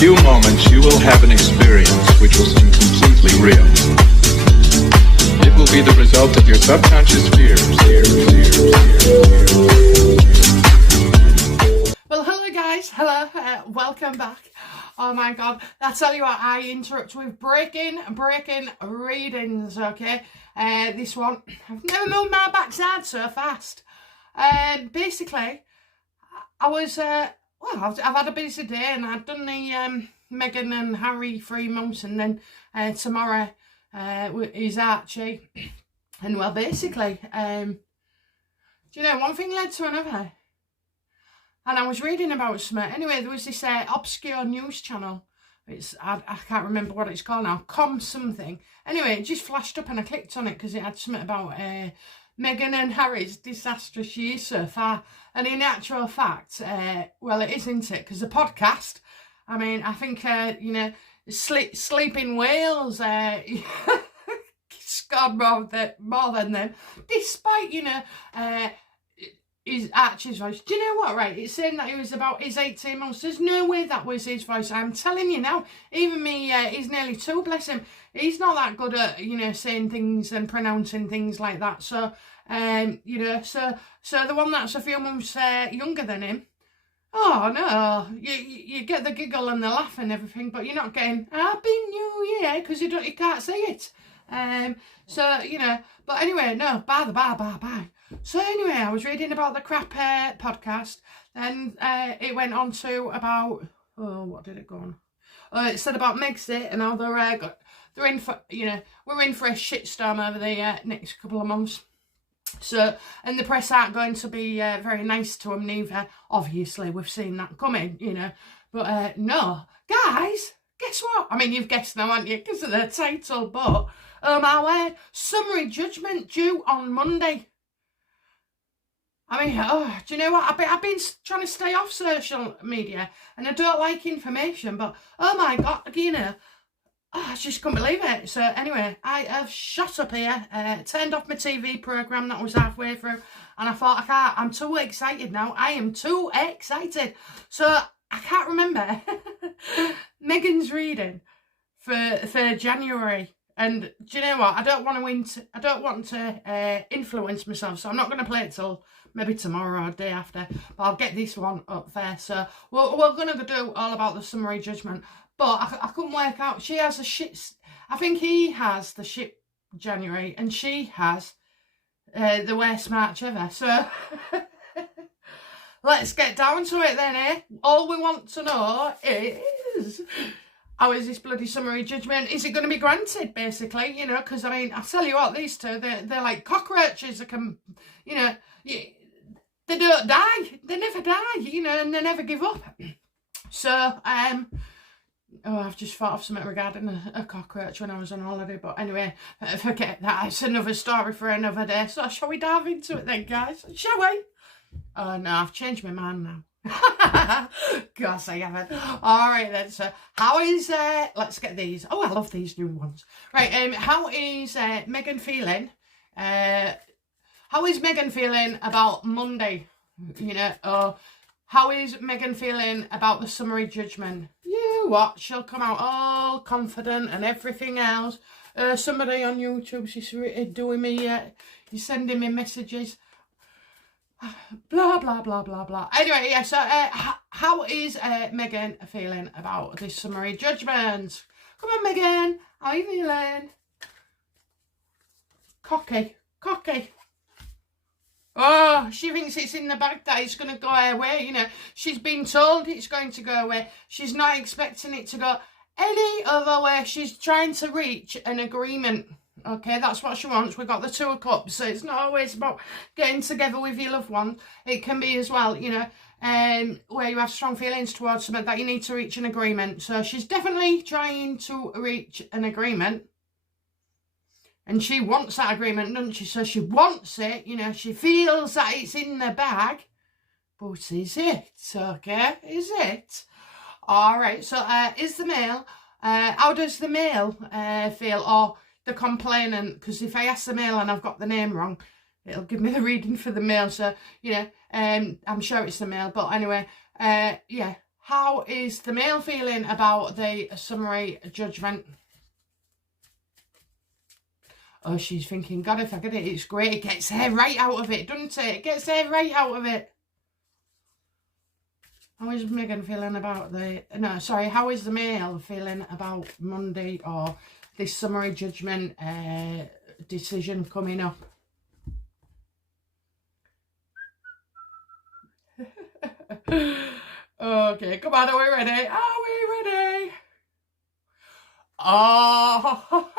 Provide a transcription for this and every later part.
few moments you will have an experience which will seem completely real. It will be the result of your subconscious fears. Well, hello guys, hello, welcome back. Oh my god, I tell you what, I interrupt with breaking readings, okay? This one, I've never moved my backside so fast. Basically, I was, I've had a busy day and I've done the Meghan and Harry 3 months, and then tomorrow is Archie. And well, basically, do you know, one thing led to another. And I was reading about something. Anyway, there was this obscure news channel. I can't remember what it's called now. Com something. Anyway, it just flashed up and I clicked on it because it had something about Meghan and Harry's disastrous year so far. And in actual fact, well, it is, isn't it? Because the podcast, I mean, I think, you know, Sleeping Whales scored more than them. Despite, you know, his Archie's voice. Do you know what, right? It's saying that it was about his 18 months. There's no way that was his voice. I'm telling you now. Even me, he's nearly 2, bless him. He's not that good at, you know, saying things and pronouncing things like that. So, you know, so the one that's a few months younger than him, oh no, you get the giggle and the laugh and everything, but you're not getting Happy New Year because you can't say it. So, you know, but anyway, no, bye. So anyway, I was reading about the crap podcast, and it went on to about, oh, what did it go on? It said about Megxit and how they're in for, you know, we're in for a shitstorm over the next couple of months. So, and the press aren't going to be very nice to them neither. Obviously, we've seen that coming, you know. But no, guys, guess what? I mean, you've guessed now, haven't you? Because of the title, but oh my word, summary judgment due on Monday. I mean, oh, do you know what? I've been trying to stay off social media, and I don't like information, but oh my god, you know, I just couldn't believe it. So anyway, I have shut up here, turned off my TV programme that was halfway through, and I thought, I'm too excited now. I am too excited. So I can't remember Meghan's reading for January. And do you know what? I don't want to influence myself, so I'm not going to play it till maybe tomorrow or day after. But I'll get this one up there. So we're going to do all about the summary judgment. But I couldn't work out. She has a shit. I think he has the shit January, and she has the worst March ever. So let's get down to it then, eh? All we want to know is, how is this bloody summary judgment? Is it going to be granted, basically? You know, because, I mean, I tell you what, these two, they're like cockroaches that can, you know, they don't die. They never die, you know, and they never give up. So, I've just thought of something regarding a cockroach when I was on holiday. But anyway, forget that. It's another story for another day. So shall we dive into it then, guys? Shall we? Oh, no, I've changed my mind now. Gosh, I haven't. Alright then, so how is let's get these. Oh, I love these new ones. Right, how is Meghan feeling? How is Meghan feeling about Monday? You know, how is Meghan feeling about the summary judgment? You watch, she'll come out all confident and everything else. Somebody on YouTube's just doing me, he's sending me messages. Blah, blah, blah, blah, blah. Anyway, yeah, so how is Meghan feeling about this summary judgment? Come on, Meghan. How are you feeling? Cocky. Oh, she thinks it's in the bag that it's going to go her way, you know. She's been told it's going to go away. She's not expecting it to go any other way. She's trying to reach an agreement. Okay, that's what she wants. We've got the 2 of Cups, so it's not always about getting together with your loved one. It can be as well, you know, where you have strong feelings towards something that you need to reach an agreement. So she's definitely trying to reach an agreement. And she wants that agreement, doesn't she? So she wants it, you know, she feels that it's in the bag. But is it? Okay, is it? All right, so is the male, how does the male feel? Or the complainant, because if I ask the male and I've got the name wrong, it'll give me the reading for the male. So, you know, I'm sure it's the male. But anyway, yeah, how is the Mail feeling about the summary judgment? Oh, she's thinking, God, if I get it, it's great. It gets her right out of it, doesn't it? It gets her right out of it. How is Megan feeling about how is the Mail feeling about Monday or this summary judgment decision coming up? Okay, come on, are we ready? Are we ready? Oh,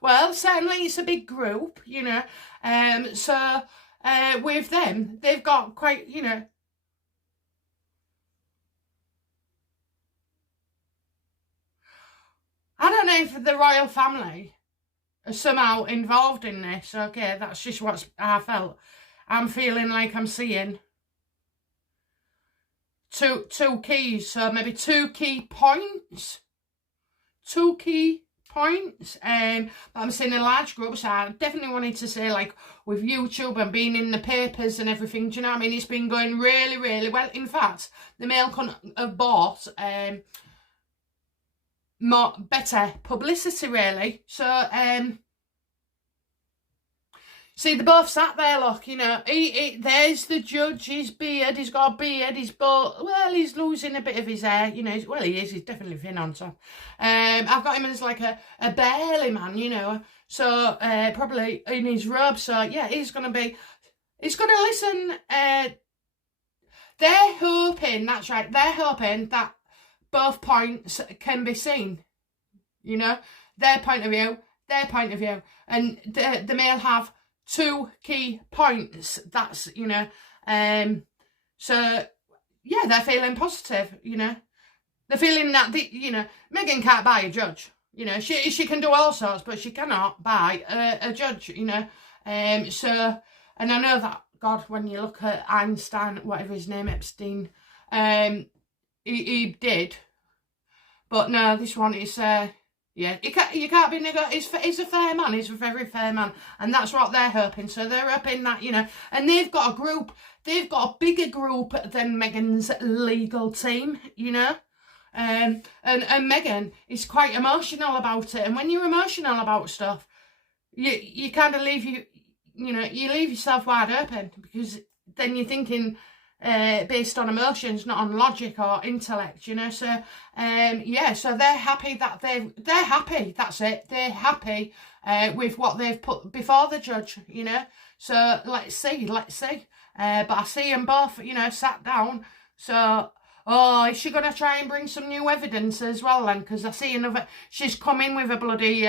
well, certainly it's a big group, you know. So with them, they've got quite, you know. I don't know if the royal family are somehow involved in this. Okay, that's just what I felt. I'm feeling like I'm seeing two keys, so maybe 2 key points. 2 key points. But I'm seeing a large group, so I definitely wanted to say, like, with YouTube and being in the papers and everything, do you know what I mean? It's been going really, really well. In fact, the Mail couldn't have bought better publicity, really. So see, they're both sat there, look, you know, there's the judge, his beard, he's got a beard, he's losing a bit of his hair, you know, he's definitely thin on top. I've got him as like a burly man, you know, so probably in his robe, so yeah, he's going to listen, they're hoping, that's right, they're hoping that both points can be seen, you know, their point of view, and the Mail have 2 key points. That's, you know, so yeah, they're feeling positive, you know. They're feeling that, you know, Meghan can't buy a judge, you know. She can do all sorts, but she cannot buy a judge, you know. So, and I know that, God, when you look at Einstein, whatever his name, Epstein, he did, but no, this one is yeah, you can't be he's a fair man, he's a very fair man, and that's what they're hoping. So they're hoping that, you know, and they've got a bigger group than Meghan's legal team, you know. And Meghan is quite emotional about it, and when you're emotional about stuff, you kind of leave yourself wide open, because then you're thinking based on emotions, not on logic or intellect, you know. So yeah, so they're happy that they're happy, that's it, they're happy with what they've put before the judge, you know. So let's see, but I see them both, you know, sat down. So is she going to try and bring some new evidence as well then? Because I see she's come in with a bloody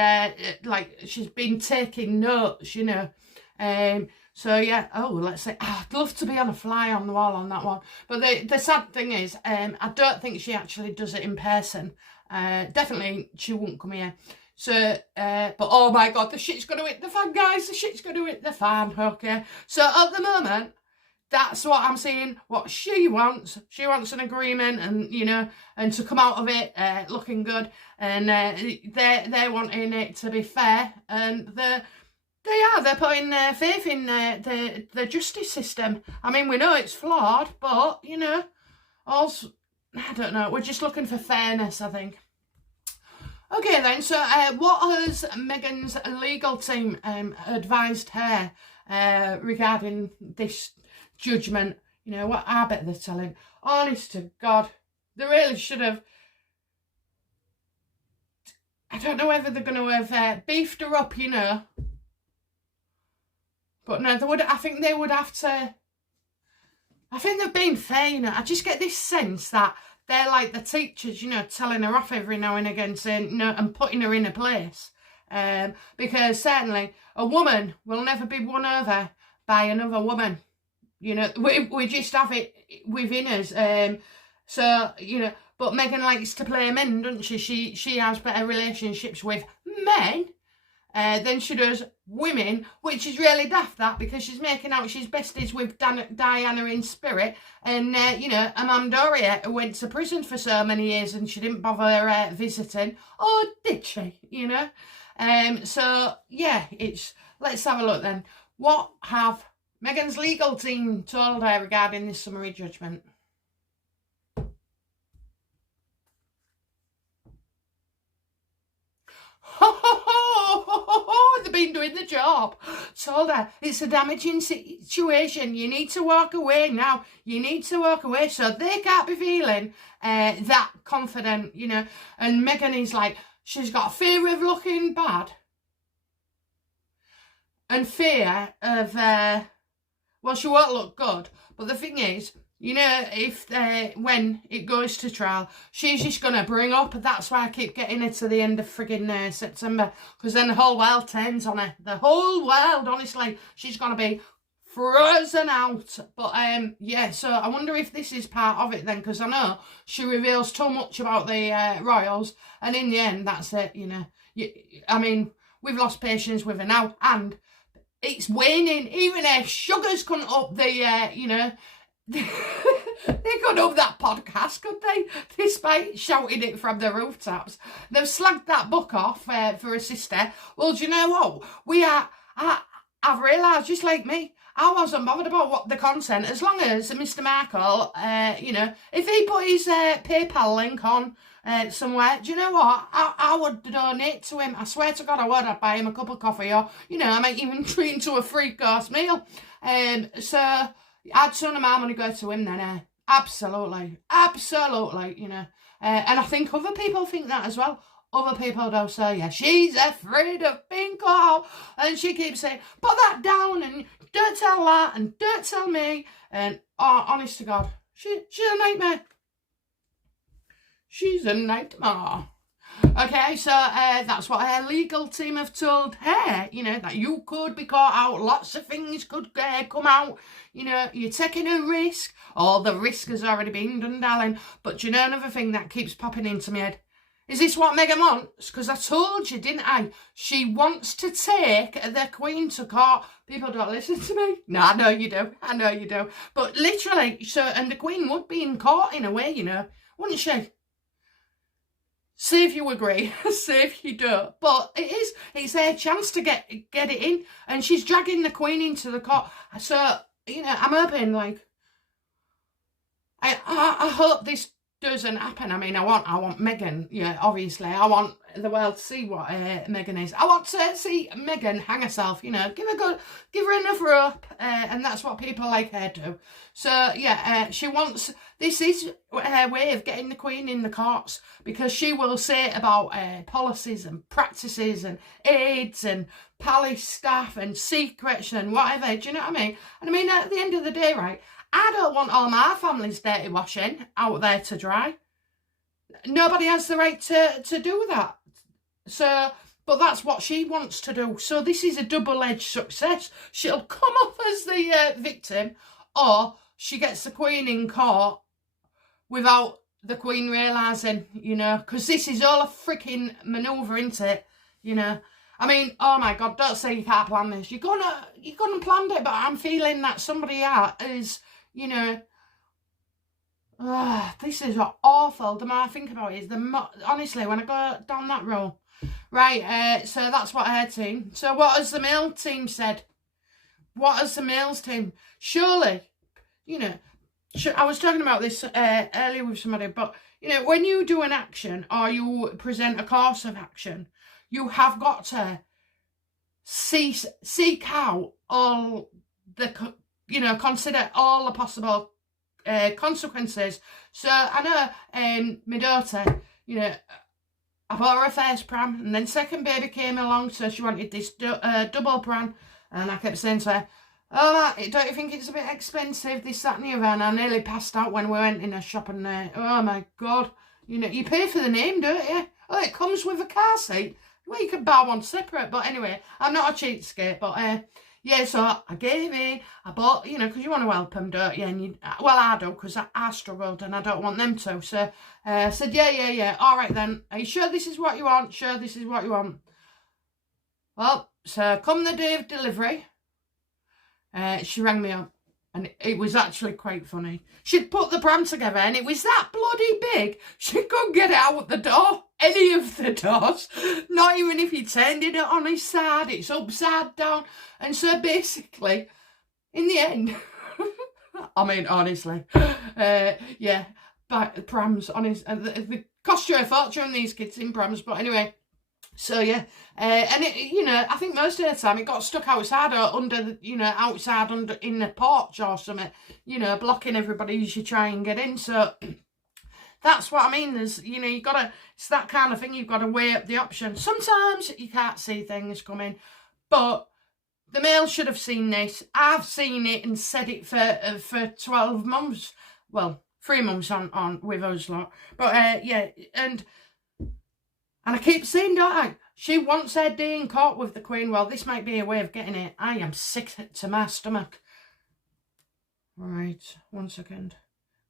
like she's been taking notes, you know. So yeah, let's say, I'd love to be on a fly on the wall on that one. But the sad thing is, I don't think she actually does it in person. Definitely she won't come here. So, but oh my God, the shit's going to hit the fan, guys. The shit's going to hit the fan, okay? So at the moment, that's what I'm seeing, what she wants. She wants an agreement, and, you know, and to come out of it looking good. And they're wanting it to be fair, and they're putting their faith in the justice system. I mean, we know it's flawed, but, you know, also, I don't know, we're just looking for fairness, I think. Okay then, so what has Meghan's legal team advised her regarding this judgment? You know, what I bet they're telling. Honest to God, they really should have. I don't know whether they're going to have beefed her up, you know. But no, I think they would have to. I think they've been fair, you know. I just get this sense that they're like the teachers, you know, telling her off every now and again, saying, you know, and putting her in a place. Because certainly a woman will never be won over by another woman. You know, we just have it within us. So, you know, but Meghan likes to play men, doesn't she? She has better relationships with men than she does women, which is really daft, that, because she's making out she's besties with Diana in spirit, and you know, Amandoria, who went to prison for so many years and she didn't bother visiting. Oh, did she? You know. So yeah, let's have a look then. What have Meghan's legal team told her regarding this summary judgment? been doing the job. Told her, it's a damaging situation. You need to walk away now. You need to walk away. So they can't be feeling that confident, you know. And Meghan is like, she's got fear of looking bad. And fear of, well, she won't look good. But the thing is, you know, if when it goes to trial, she's just going to bring up. That's why I keep getting her to the end of friggin' September. Because then the whole world turns on her. The whole world, honestly. She's going to be frozen out. But, yeah, so I wonder if this is part of it then. Because I know she reveals too much about the royals. And in the end, that's it, you know. I mean, we've lost patience with her now. And it's waning. Even her sugars couldn't up the, you know... they couldn't up that podcast, could they? Despite shouting it from the rooftops. They've slagged that book off for a sister. Well, do you know what? I've realised, just like me, I wasn't bothered about what the content, as long as Mr. Markle, you know, if he put his PayPal link on somewhere, do you know what? I would donate to him. I swear to God I would. I'd buy him a cup of coffee, or, you know, I might even treat him to a 3-course meal. So... I'd sooner my money go to him then, absolutely, you know. And I think other people think that as well. Other people don't say, yeah, she's afraid of being caught out. And she keeps saying, put that down and don't tell that and don't tell me. And, oh, honest to God, she's a nightmare. She's a nightmare. Okay, so that's what her legal team have told her, you know, that you could be caught out, lots of things could come out, you know, you're taking a risk. Oh, the risk has already been done, darling. But do you know another thing that keeps popping into my head? Is this what Meghan wants? Because I told you, didn't I? She wants to take the Queen to court. People don't listen to me. No, I know you do. I know you do. But literally, so, and the Queen would be in court in a way, you know, wouldn't she? See if you agree, see if you don't. But it's their chance to get it in. And she's dragging the Queen into the court. So, you know, I'm hoping, like, I hope this doesn't happen. I mean, I want Meghan, yeah, obviously. I want the world to see what Meghan is. I want to see Meghan hang herself, you know, give her enough rope, and that's what people like her do. So, yeah, she wants, this is her way of getting the Queen in the courts, because she will say about policies and practices and aids and palace staff and secrets and whatever, do you know what I mean? And I mean, at the end of the day, right, I don't want all my family's dirty washing out there to dry. Nobody has the right to do that. So, but that's what she wants to do. So this is a double-edged success. She'll come off as the victim, or she gets the Queen in court without the Queen realising, you know, because this is all a freaking manoeuvre, isn't it? You know, I mean, oh my God, don't say you can't plan this. You're gonna plan it, but I'm feeling that somebody is, you know, this is awful. The more I think about it, honestly, when I go down that road. Right, so that's what her team. So what has the Mail team said? What has the Mail's team? Surely, you know, I was talking about this earlier with somebody, but, you know, when you do an action or you present a course of action, you have got to seek out all the, you know, consider all the possible consequences. So I know my daughter, you know, I bought her a first pram, and then second baby came along, so she wanted this double pram, and I kept saying to her, oh, don't you think it's a bit expensive, this, that and the other? And I nearly passed out when we went in a shop, and oh my God, you know, you pay for the name, don't you? Oh, it comes with a car seat. Well, you can buy one separate, but anyway, I'm not a cheapskate, but yeah, so I gave in, I bought, you know, because you want to help them, don't you? And well, I do, because I struggled and I don't want them to. So I said, yeah, all right then. Are you sure this is what you want? Sure this is what you want? Well, so come the day of delivery, she rang me up, and it was actually quite funny. She'd put the pram together, and it was that bloody big, she couldn't get it out the door. Any of the doors, not even if you turned it on his side, it's upside down. And so basically, in the end, I mean, honestly, yeah, but prams, honest, they cost you a fortune, these kids in prams, but anyway, So yeah, and it, I think most of the time it got stuck outside or under, outside under in the porch or something, blocking everybody as you try and get in. So that's what I mean. There's, you gotta, it's that kind of thing. You've got to weigh up the options. Sometimes you can't see things coming, but the Mail should have seen this. I've seen it and said it for 12 months. Well, 3 months on with us lot. But yeah, and I keep saying, don't I? She wants her day in court with the Queen. Well, this might be a way of getting it. I am sick to my stomach. Right, 1 second.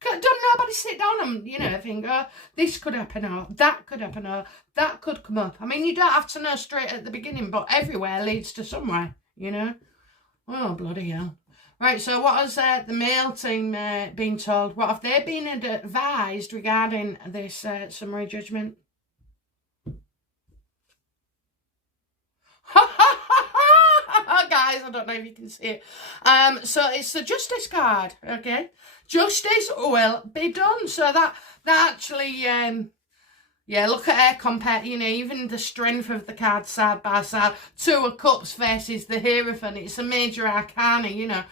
Don't nobody sit down and, think, oh, this could happen or that could happen or that could come up. I mean, you don't have to know straight at the beginning, but everywhere leads to somewhere, Oh, bloody hell. Right, so what has the Mail team been told? What have they been advised regarding this summary judgment? Guys, I don't know if you can see it. So it's the justice card, okay? Justice will be done. So that actually, look at her compared, even the strength of the cards side by side. 2 of Cups versus the Hierophant. It's a major arcana,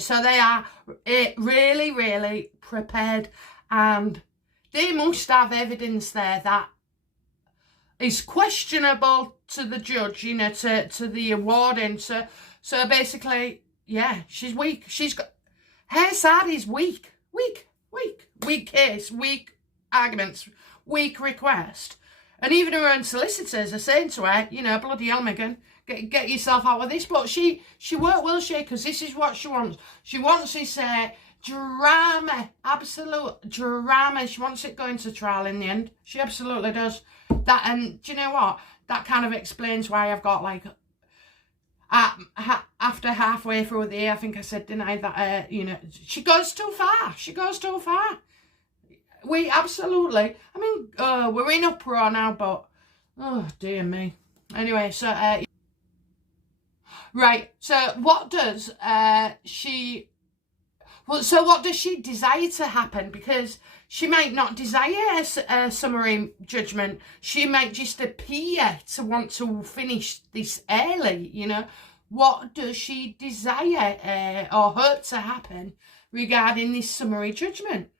so they are really, really prepared, and they must have evidence there that is questionable to the judge, to the awarding. So basically, yeah, she's weak. She's got, her side is weak case, weak arguments, weak request. And even her own solicitors are saying to her, bloody hell, Meghan, get yourself out of this. But she won't, will she? Because this is what she wants. She wants this drama, absolute drama. She wants it going to trial in the end. She absolutely does. That, and do you know what? That kind of explains why I've got like, after halfway through the year, I think I said, didn't I, that, she goes too far. She goes too far. We absolutely, I mean, we're in uproar now, but, oh, dear me. Anyway, so, right, so what does what does she desire to happen? Because she might not desire a summary judgment. She might just appear to want to finish this early, What does she desire or hope to happen regarding this summary judgment?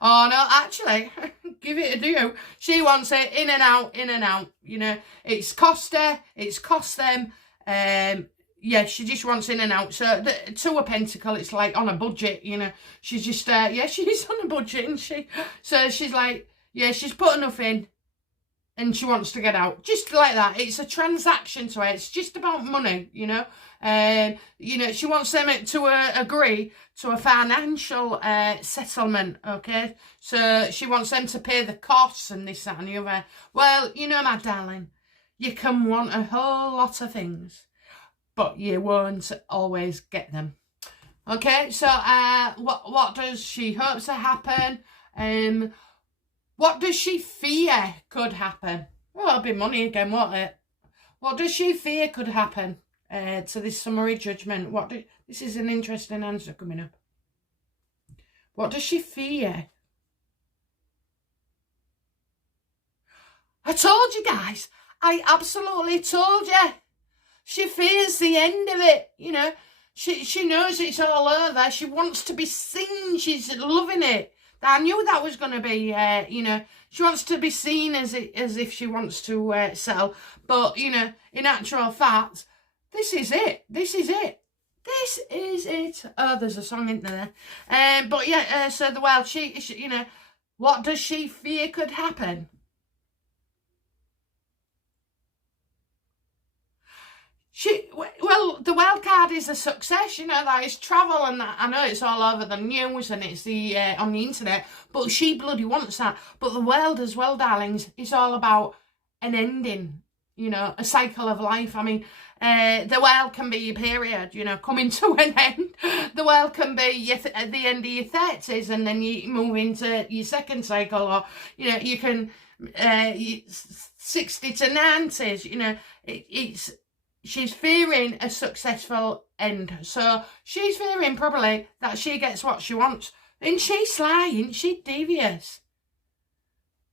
Oh, no, actually, give it a do. She wants it in and out, It's cost her, it's cost them. Yeah, she just wants in and out. So, the 2 of Pentacles, it's like on a budget, She's just, she's on a budget, isn't she? So, she's like, yeah, she's put enough in and she wants to get out. Just like that. It's a transaction to her. It's just about money, she wants them to agree to a financial settlement, okay? So, she wants them to pay the costs and this, that and the other. Well, my darling, you can want a whole lot of things, but you won't always get them. Okay, so what does she hope to happen? What does she fear could happen? Well, it'll be money again, won't it? What does she fear could happen to this summary judgment? This is an interesting answer coming up. What does she fear? I told you guys. I absolutely told you. She fears the end of it, She knows it's all over. She wants to be seen. She's loving it. I knew that was going to be, she wants to be seen as if she wants to sell. But, in actual fact, this is it. This is it. This is it. Oh, there's a song in there. But yeah, so the Wild, she, what does she fear could happen? Well, the wild card is a success, that is travel, and that, I know it's all over the news and it's on the internet, but she bloody wants that. But the world as well, darlings, is all about an ending, a cycle of life. I mean, the world can be your period, coming to an end. The world can be at the end of your 30s and then you move into your second cycle, or, you can, 60 to 90s, it's... She's fearing a successful end. So she's fearing probably that she gets what she wants. And she's sly, isn't she? Devious.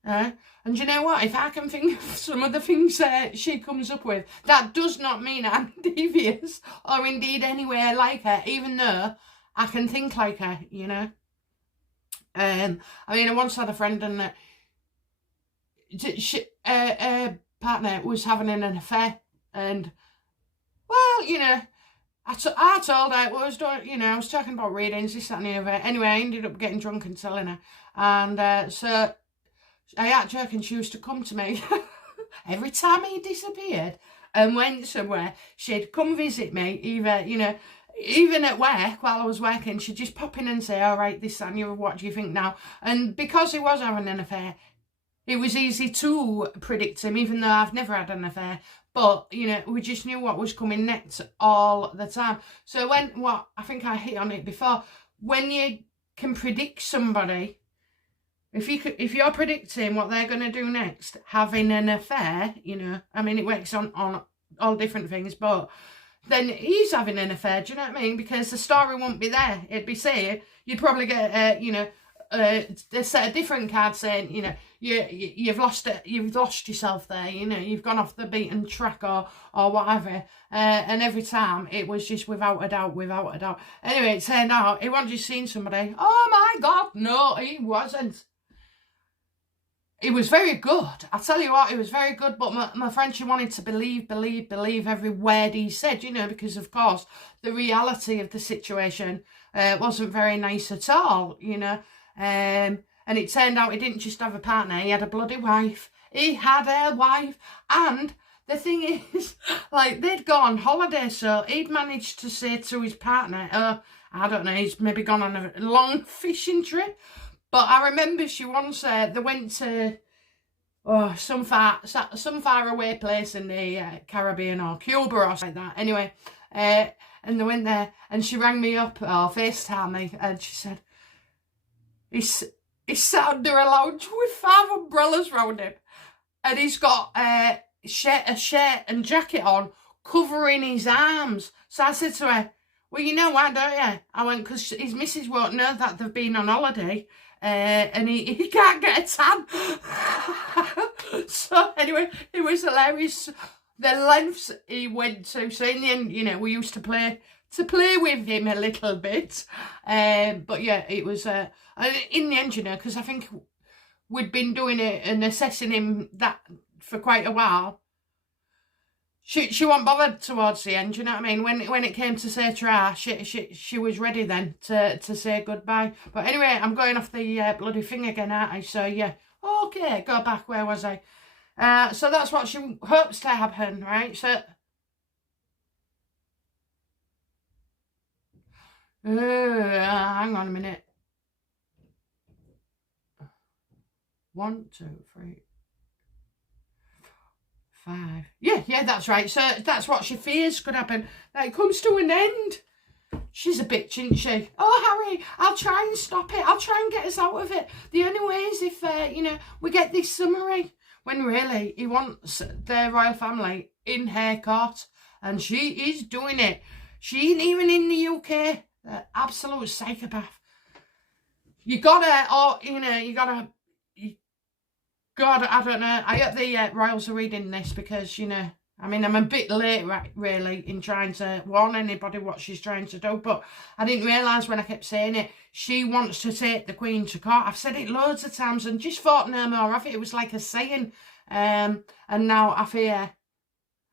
And you know what? If I can think of some of the things she comes up with, that does not mean I'm devious or indeed anywhere like her, even though I can think like her, you know. I mean, I once had a friend and her partner was having an affair, and well, you know, I told her, well, I was talking about readings, this, that and the other. Anyway, I ended up getting drunk and telling her. And so I had joke, and she used to come to me every time he disappeared and went somewhere. She'd come visit me, even at work while I was working. She'd just pop in and say, all right, this, that and the other, what do you think now? And because he was having an affair, it was easy to predict him, even though I've never had an affair. But, you know, we just knew what was coming next all the time. So I think I hit on it before, when you can predict somebody, if you're predicting what they're going to do next, having an affair, you know, I mean, it works on all different things, but then he's having an affair, do you know what I mean? Because the story won't be there. It'd be saying, you'd probably get, a set of different cards saying, you know, you've lost yourself there, you know, you've gone off the beaten track or whatever, and every time it was just without a doubt. Anyway, it turned out he wasn't just seeing somebody. Oh my God, no, he wasn't. He was very good. I tell you what, he was very good, but my friend, she wanted to believe every word he said, you know, because of course the reality of the situation wasn't very nice at all, you know. And it turned out he didn't just have a partner, he had a bloody wife. He had a wife. And the thing is, like, they'd gone on holiday, so he'd managed to say to his partner, I don't know, he's maybe gone on a long fishing trip. But I remember she once, they went to some far away place in the Caribbean or Cuba or something like that. Anyway, and they went there, and she rang me up or FaceTime me, and she said, He's sat under a lounge with 5 umbrellas round him, and he's got a shirt and jacket on covering his arms. So I said to her, well, you know why, don't you? I went, because his missus won't know that they've been on holiday, and he can't get a tan. So anyway, it was hilarious, the lengths he went to. So in the end, you know, we used to play with him a little bit, but yeah, it was in the end, you know, because I think we'd been doing it and assessing him that for quite a while. She wasn't bothered towards the end, you know what I mean? When it came to say try, she was ready then to say goodbye. But anyway, I'm going off the bloody thing again, aren't I? So yeah, okay, go back. Where was I? So that's what she hopes to happen, right? So hang on a minute. 1, 2, 3, 5. Yeah, that's right. So that's what she fears could happen. That it comes to an end. She's a bitch, isn't she? Oh, Harry, I'll try and stop it. I'll try and get us out of it. The only way is if, we get this summary. When really, he wants the royal family in her court. And she is doing it. She ain't even in the UK. Absolute psychopath. God, I don't know. I hope the royals are reading this, because, you know, I mean, I'm a bit late, really, in trying to warn anybody what she's trying to do. But I didn't realise when I kept saying it, she wants to take the Queen to court. I've said it loads of times and just thought no more of it. It was like a saying. And now I fear.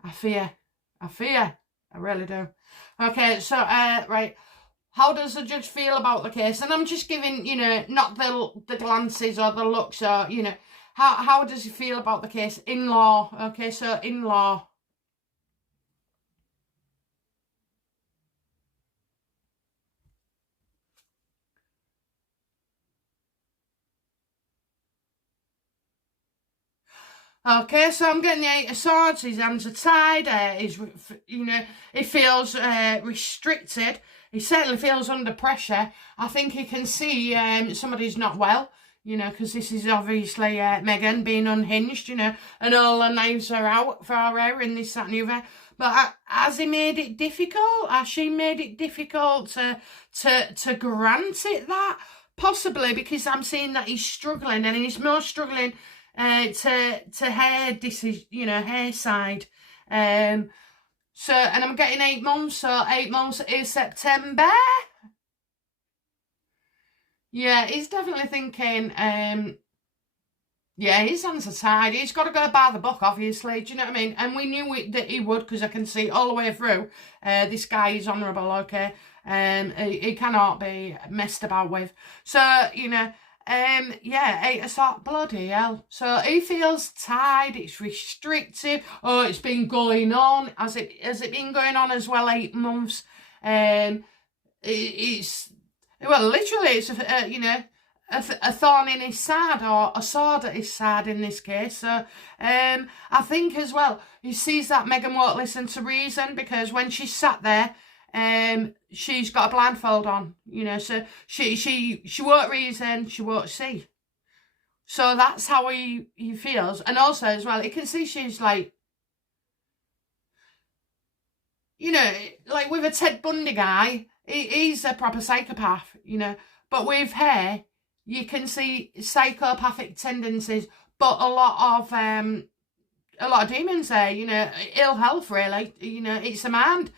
I really do. Okay, so, right. How does the judge feel about the case? And I'm just giving, you know, not the glances or the looks or, you know, how does he feel about the case? In law. Okay, so in law. Okay, so I'm getting the 8 of Swords. His hands are tied. He feels restricted. He certainly feels under pressure. I think he can see somebody's not well, you know, because this is obviously Meghan being unhinged, you know, and all the knives are out for her and this, that and the other. But has he made it difficult? Has she made it difficult to grant it that? Possibly, because I'm seeing that he's struggling, and he's more struggling to her decision, you know, her side. So, and I'm getting 8 months, so 8 months is September. Yeah, he's definitely thinking, yeah, his hands are tied. He's got to go by the book, obviously. Do you know what I mean? And we knew that he would, because I can see all the way through. This guy is honourable, okay? He cannot be messed about with. So, you know, yeah, 8 of Swords, bloody hell. So he feels tied, it's restricted. Oh, it's been going on. Has it been going on as well, 8 months? It's, well, literally, it's, you know, a thorn in his side, or a sword at his side in this case. So I think as well, he sees that Meghan won't listen to reason, because when she's sat there, she's got a blindfold on, you know, so she won't reason, she won't see. So that's how he feels. And also as well, he can see she's like, you know, like with a Ted Bundy guy, he's a proper psychopath, you know, but with her, you can see psychopathic tendencies, but a lot of demons there, you know, ill health, really. You know, it's a man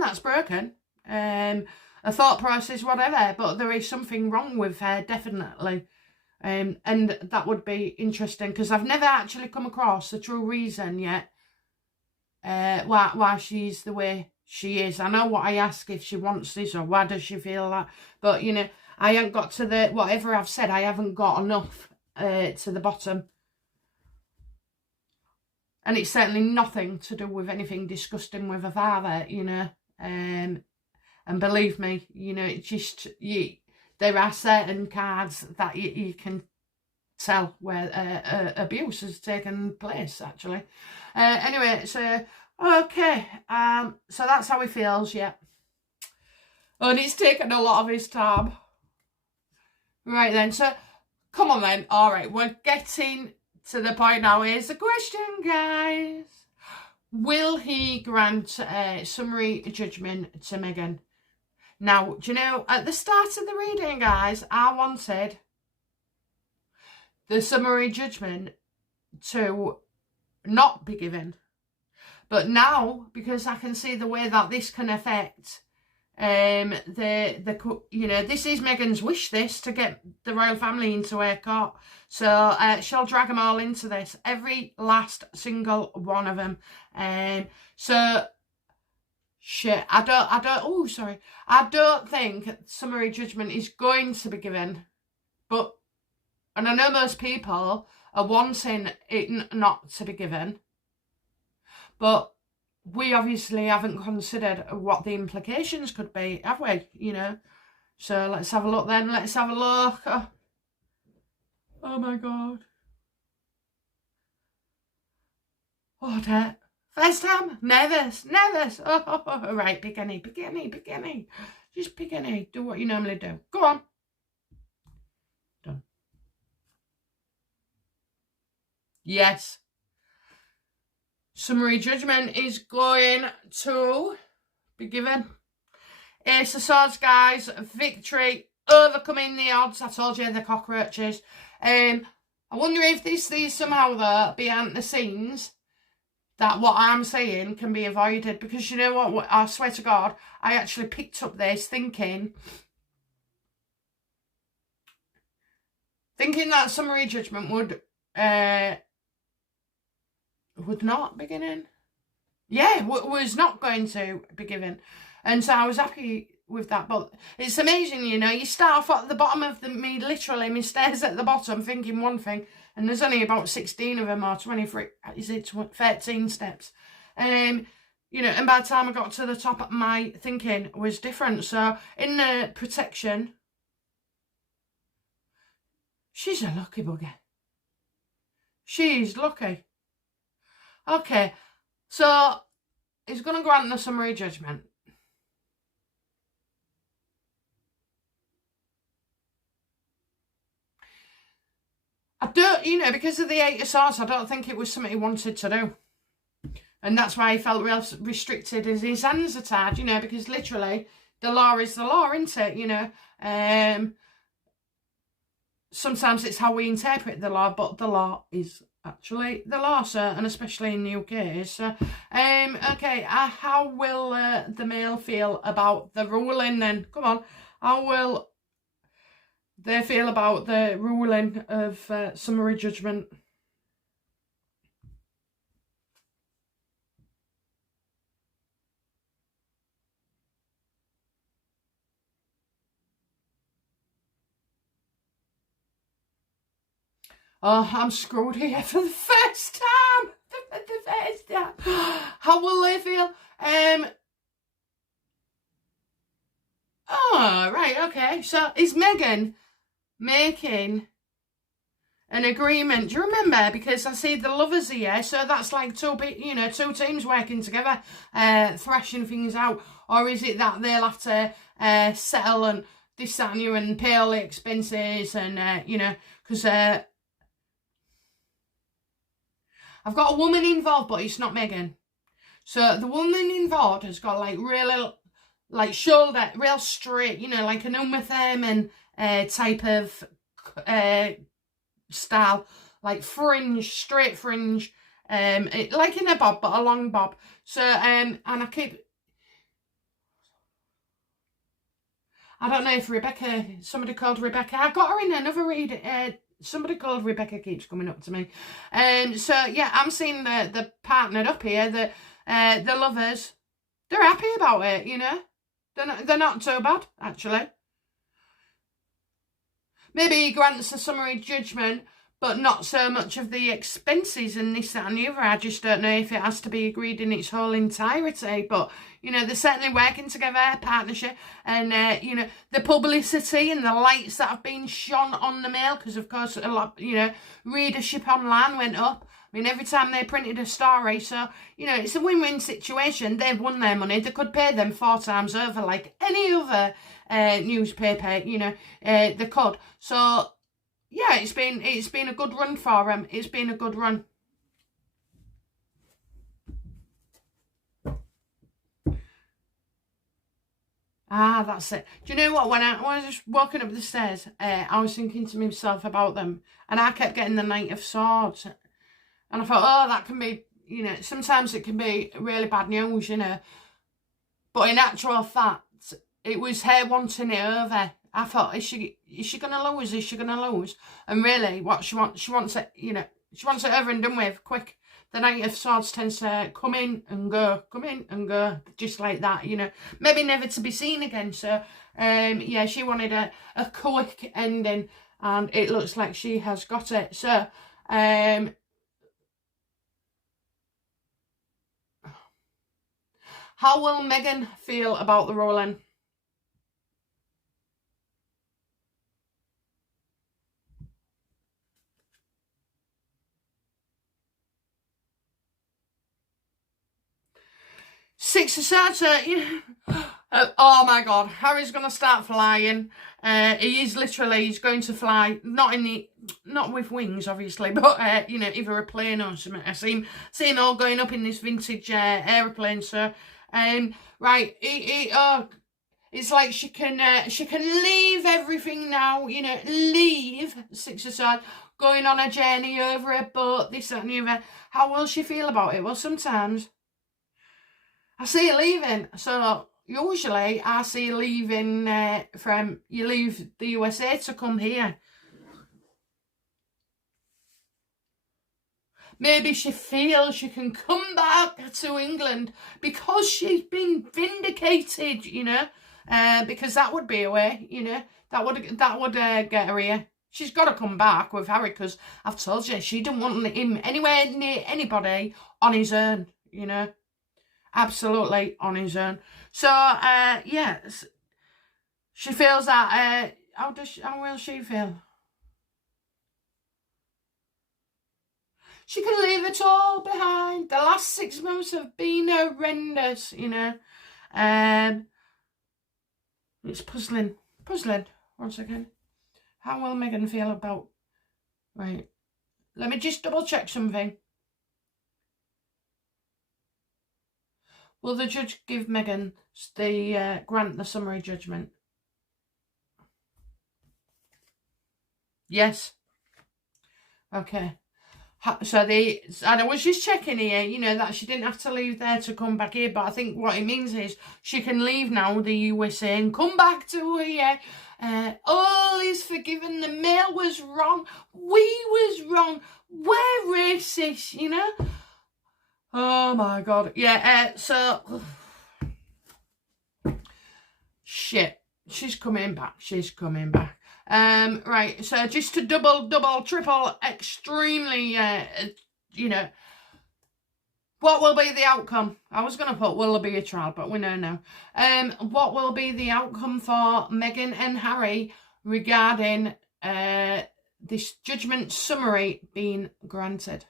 that's broken, a thought process, whatever, but there is something wrong with her, definitely. And that would be interesting, because I've never actually come across the true reason yet why she's the way she is. I know what I ask, if she wants this, or why does she feel that, but, you know, I haven't got to the, whatever I've said, I haven't got enough to the bottom. And it's certainly nothing to do with anything disgusting with her father, you know. And believe me, you know, it's just, there are certain cards that you can tell where abuse has taken place, actually. Anyway, so, okay. So that's how he feels, yeah. And it's taken a lot of his time. Right then, so come on then. All right, we're getting to the point now. Here's the question, guys. Will he grant summary judgment to Meghan? Now, do you know, at the start of the reading, guys, I wanted the summary judgment to not be given. But now, because I can see the way that this can affect you know, this is Meghan's wish, this, to get the royal family into her court. So she'll drag them all into this, every last single one of them. So shit, I don't think summary judgment is going to be given, but, and I know most people are wanting it not to be given, but we obviously haven't considered what the implications could be, have we? You know, so let's have a look then. Let's have a look. Oh my God. What? First time? Nervous. Oh, right, pick any. Just pick any. Do what you normally do. Go on. Done. Yes. Summary judgment is going to be given. Ace of Swords, guys. Victory. Overcoming the odds. I told you, the cockroaches. I wonder if this is somehow there behind the scenes, that what I'm saying can be avoided. Because you know what? I swear to God, I actually picked up this thinking that summary judgment would not be given. Yeah, was not going to be given. And so I was happy with that. But it's amazing, you know, you start off at the bottom of me stairs at the bottom thinking one thing, and there's only about 16 of them, or 23, is it 13 steps? You know, and by the time I got to the top, my thinking was different. So in the protection, she's a lucky bugger. She's lucky. Okay, so he's going to grant the summary judgment. I don't, you know, because of the Eight of Swords, I don't think it was something he wanted to do. And that's why he felt real restricted, as his hands are tied, you know, because literally the law is the law, isn't it, you know. sometimes it's how we interpret the law, but the law is actually the law, sir, and especially in the UK. So, okay, how will the male feel about the ruling then? Come on, how will they feel about the ruling of summary judgment? Oh, I'm screwed here for the first time. The first time. How will they feel? Oh, right, okay. So is Meghan making an agreement? Do you remember? Because I see the lovers here, so that's like two teams working together, thrashing things out. Or is it that they'll have to settle and this, that, and pay all the expenses and because I've got a woman involved, but it's not Meghan. So the woman involved has got like really, like shoulder, real straight, like an Uma Thurman type of style, like fringe, straight fringe, like in a bob, but a long bob. So, and I don't know if somebody called Rebecca, I got her in another read, somebody called Rebecca keeps coming up to me. So yeah, I'm seeing the partnered up here, the lovers, they're happy about it, They're not so bad, actually. Maybe he grants a summary judgment, but not so much of the expenses and this, that and the other. I just don't know if it has to be agreed in its whole entirety. But, they're certainly working together, partnership, and, the publicity and the lights that have been shone on the Mail, because, of course, a lot, readership online went up. I mean, every time they printed a story, so, it's a win-win situation. They've won their money. They could pay them 4 times over like any other newspaper, they could. So, yeah, it's been a good run for them. It's been a good run. That's it. Do you know what? When I was just walking up the stairs, I was thinking to myself about them, and I kept getting the Knight of Swords. And I thought, oh, that can be, sometimes it can be really bad news, But in actual fact, it was her wanting it over. I thought, is she going to lose? Is she going to lose? And really, what she wants it, she wants it over and done with, quick. The Knight of Swords tends to come in and go, just like that, Maybe never to be seen again. So, yeah, she wanted a quick ending, and it looks like she has got it. So, how will Meghan feel about the ruling? Six of Swords, oh my God, Harry's going to start flying. He's going to fly, not with wings, obviously, but, either a plane or something. I see him all going up in this vintage aeroplane, so, right, it's like she can leave everything now, leave Six of Swords, going on a journey over a boat, this, that and the other. How will she feel about it? Well, sometimes I see you leaving, so usually I see you leaving you leave the USA to come here. Maybe she feels she can come back to England because she's been vindicated, because that would be a way, that would get her here. She's got to come back with Harry, because I've told you, she didn't want him anywhere near anybody on his own, Absolutely on his own. So, yes, she feels that, how will she feel? She can leave it all behind. The last 6 months have been horrendous, it's puzzling. Once again. How will Meghan feel about... Right. Let me just double check something. Will the judge give Meghan grant the summary judgment? Yes. Okay. So and I was just checking here, you know, that she didn't have to leave there to come back here, but I think what it means is she can leave now the USA and come back to here. All is forgiven. The mail was wrong. We was wrong. We're racist, you know. Oh my God. Yeah. So shit. She's coming back. She's coming back. Right, so just to double, triple, extremely, you know, what will be the outcome? I was going to put, will there be a trial, but we know now. What will be the outcome for Meghan and Harry regarding this judgment summary being granted?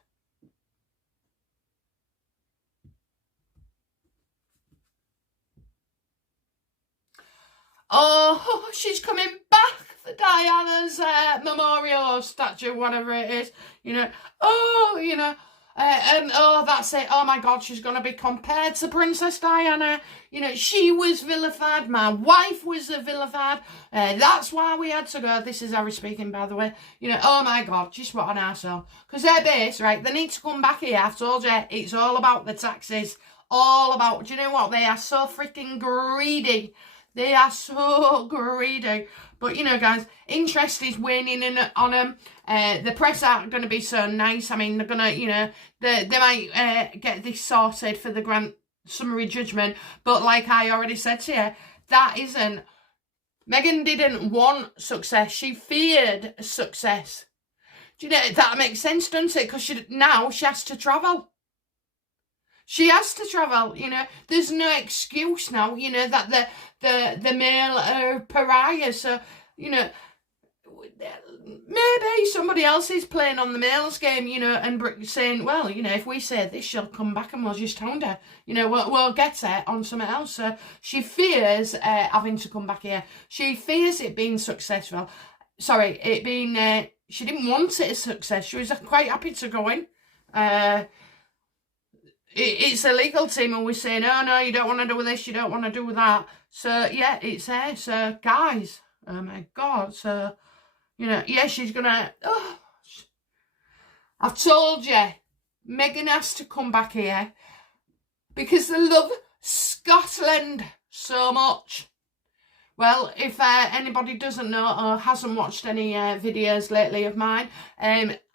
Oh, she's coming back for Diana's memorial or statue, whatever it is, you know. Oh, you know, oh, that's it. Oh my God, she's going to be compared to Princess Diana. You know, she was vilified. My wife was vilified. That's why we had to go. This is Harry speaking, by the way. You know, oh my God, just what an arsehole. Because they're base, right? They need to come back here. I've told you, it's all about the taxes. All about, do you know what? They are so freaking greedy. They are so greedy. But, you know, guys, interest is waning on them. The press aren't going to be so nice. I mean, they're going to, you know, they might get this sorted for the grand summary judgment. But like I already said to you, that isn't. Meghan didn't want success. She feared success. Do you know, that makes sense, doesn't it? Because now she has to travel. She has to travel, you know. There's no excuse now, you know, that the male are pariahs. So, you know, maybe somebody else is playing on the males game, you know, and saying, well, you know, if we say this, she'll come back and we'll just hound her. You know, we'll get her on something else. So she fears having to come back here. She fears it being successful. Sorry, it being, she didn't want it as success. She was quite happy to go in. It's a legal team always saying, oh no, you don't want to do this, you don't want to do that. So yeah, it's there. So guys, oh my God. So, you know, yeah, she's gonna, oh, I've told you, Meghan has to come back here because they love Scotland so much. Well, if anybody doesn't know or hasn't watched any videos lately of mine,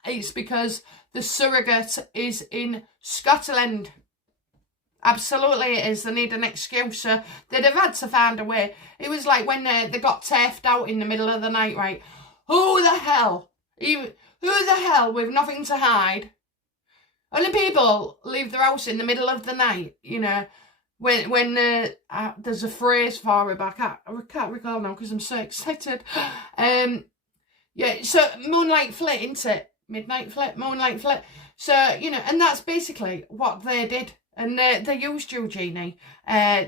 it's because the surrogate is in Scotland. Absolutely it is. They need an excuse. So they'd have had to find a way. It was like when they got turfed out in the middle of the night, right? Who the hell with nothing to hide? Only people leave their house in the middle of the night, you know. When there's a phrase for it, but I can't recall now because I'm so excited. Yeah, so moonlight flit, isn't it? Midnight flit, moonlight flit. So, you know, and that's basically what they did. And they used Eugenie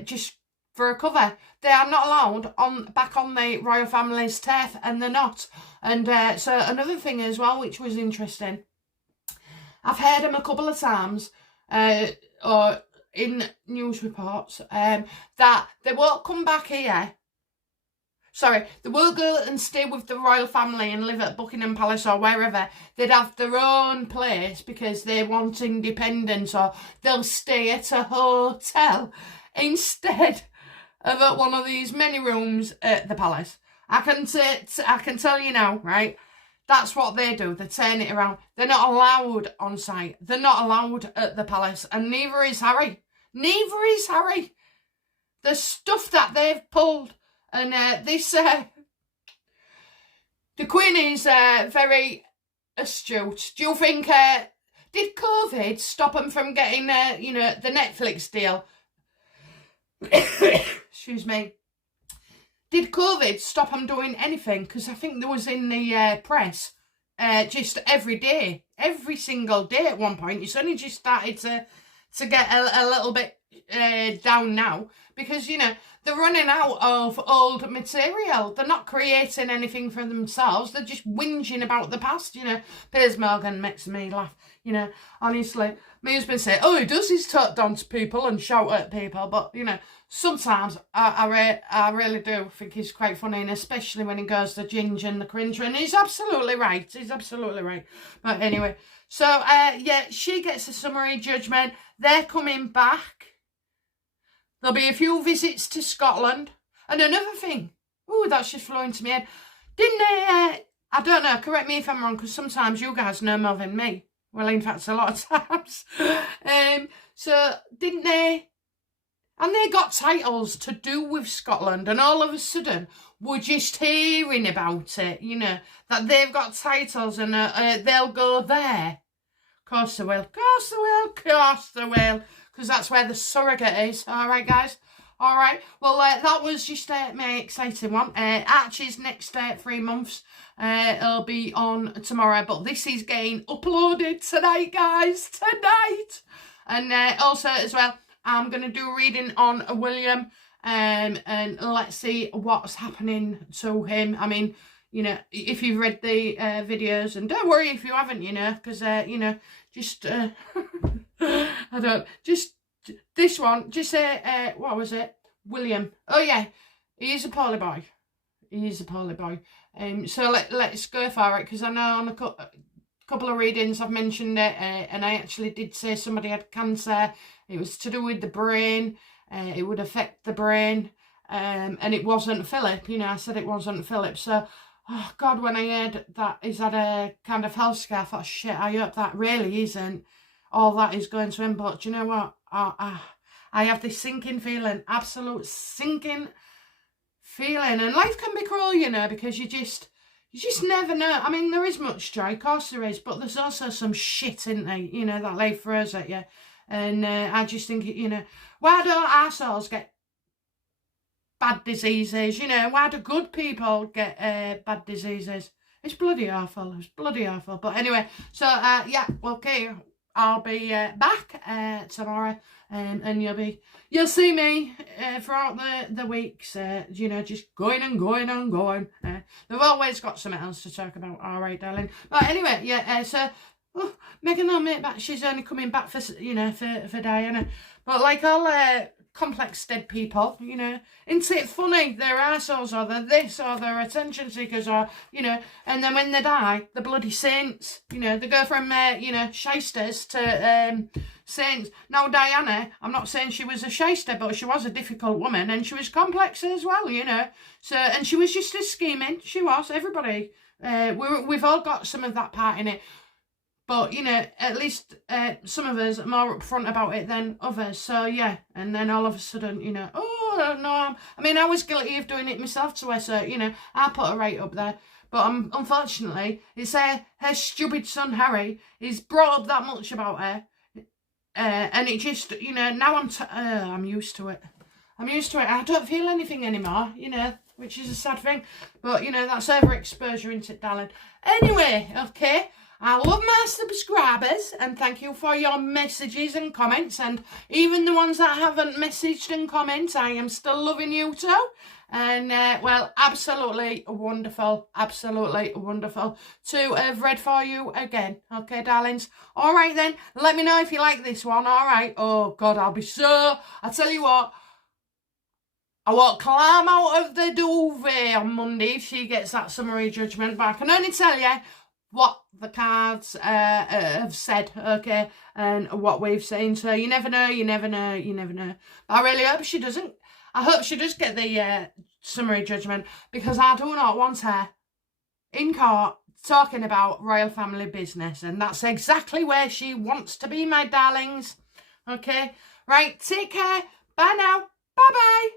just for a cover. They are not allowed back on the royal family's turf, and they're not. And so another thing as well, which was interesting, I've heard them a couple of times, or in news reports, that they won't come back here. Sorry, they won't go and stay with the royal family and live at Buckingham Palace or wherever. They'd have their own place because they want independence, or they'll stay at a hotel instead of at one of these many rooms at the palace. I can tell you now, right? That's what they do. They turn it around. They're not allowed on site. They're not allowed at the palace, and neither is Harry. Neither is Harry. The stuff that they've pulled. And the Queen is very astute. Do you think, did COVID stop them from getting, you know, the Netflix deal? Excuse me. Did COVID stop them doing anything? Because I think there was in the press just every day, every single day at one point. It's only just started to get a little bit down now. Because, you know, they're running out of old material. They're not creating anything for themselves. They're just whinging about the past, you know. Piers Morgan makes me laugh. You know, honestly, my husband said, oh, he does his talk down to people and shout at people. But, you know, sometimes I really do think he's quite funny, and especially when he goes to Ginge and the Cringer. And he's absolutely right. He's absolutely right. But anyway, so, yeah, she gets a summary judgment. They're coming back. There'll be a few visits to Scotland. And another thing, oh, that's just flowing to my head. Didn't they, I don't know, correct me if I'm wrong, because sometimes you guys know more than me. Well, in fact, a lot of times. So, didn't they, and they got titles to do with Scotland, and all of a sudden, we're just hearing about it, you know, that they've got titles and they'll go there. Of course they will, of course they will, of course they will, because that's where the surrogate is. All right, guys? All right, well, that was just my exciting one. Archie's next 3 months, it'll be on tomorrow, but this is getting uploaded tonight, guys, tonight. And also, as well, I'm going to do a reading on William, and let's see what's happening to him. I mean, you know, if you've read the videos, and don't worry if you haven't, you know, because, you know, just, I don't, just, this one, just say, what was it? William. Oh, yeah, he is a poorly boy. He is a poorly boy. So let's go for it, because I know on a couple of readings I've mentioned it, and I actually did say somebody had cancer. It was to do with the brain. It would affect the brain, and it wasn't Philip. You know, I said it wasn't Philip. So, oh, God, when I heard that he's had a kind of health scare, I thought, shit, I hope that really isn't all that is going to him. But do you know what? I have this sinking feeling, absolute sinking feeling. And life can be cruel, you know, because you just never know. I mean, there is much joy, of course there is, but there's also some shit, isn't there, you know, that life throws at you. And I just think, you know, why don't assholes get bad diseases, you know? Why do good people get bad diseases? It's bloody awful. It's bloody awful. But anyway, so, yeah, okay, I'll be back tomorrow, and you'll see me throughout the weeks, you know, just going and going and going. They've always got something else to talk about. All right, darling. But anyway, yeah, so, oh, Megan will make back. She's only coming back for, you know, for Diana. But like all complex dead people, you know, isn't it funny? They're assholes, or they're this, or they're attention seekers, or, you know, and then when they die, the bloody saints, you know, they go from, you know, shysters to saints. Now, Diana, I'm not saying she was a shyster, but she was a difficult woman, and she was complex as well, you know. So, and she was just as scheming. She was. Everybody. We've all got some of that part in it. But, you know, at least some of us are more upfront about it than others. So, yeah. And then all of a sudden, you know, oh, no. I mean, I was guilty of doing it myself to her. So, you know, I put her right up there. But unfortunately, it's her stupid son, Harry, he's brought up that much about her. And it just, you know, now I'm used to it. I'm used to it. I don't feel anything anymore, you know, which is a sad thing. But, you know, that's overexposure, isn't it, darling? Anyway, okay. I love my subscribers, and thank you for your messages and comments, and even the ones that haven't messaged and commented, I am still loving you too. And, well, absolutely wonderful to have read for you again. Okay, darlings? All right, then. Let me know if you like this one, all right? Oh, God, I tell you what, I won't climb out of the duvet on Monday if she gets that summary judgment, but I can only tell you what the cards have said, okay, and what we've seen. So you never know. But I really hope she doesn't. I hope she does get the summary judgment, because I do not want her in court talking about royal family business, and that's exactly where she wants to be, my darlings. Okay, right, take care. Bye now. Bye-bye.